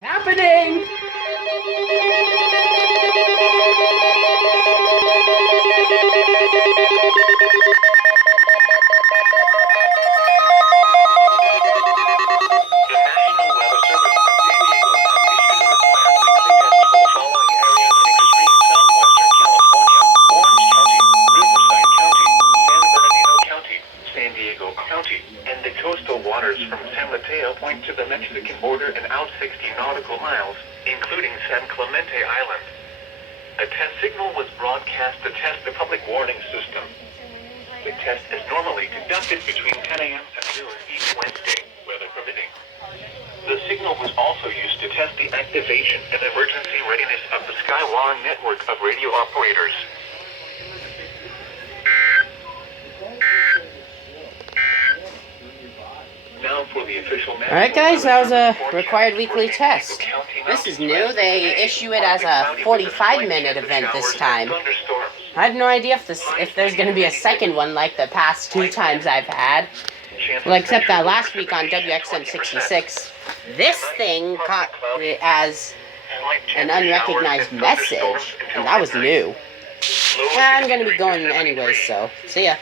Happening! And the coastal waters from San Mateo Point to the Mexican border and out 60 nautical miles, including San Clemente Island. A test signal was broadcast to test the public warning system. The test is normally conducted between 10 a.m. and noon each Wednesday, weather permitting. The signal was also used to test the activation and emergency readiness of the Skywalling network of radio operators. Now for the official Alright guys, that was a required weekly test. This is new. They issue it as a 45-minute event this time. I have no idea if there's going to be a second one like the past two times I've had. Well, except that last week on WXM 66, this thing caught it as an unrecognized message, and that was new. I'm going to be going anyways, so see ya.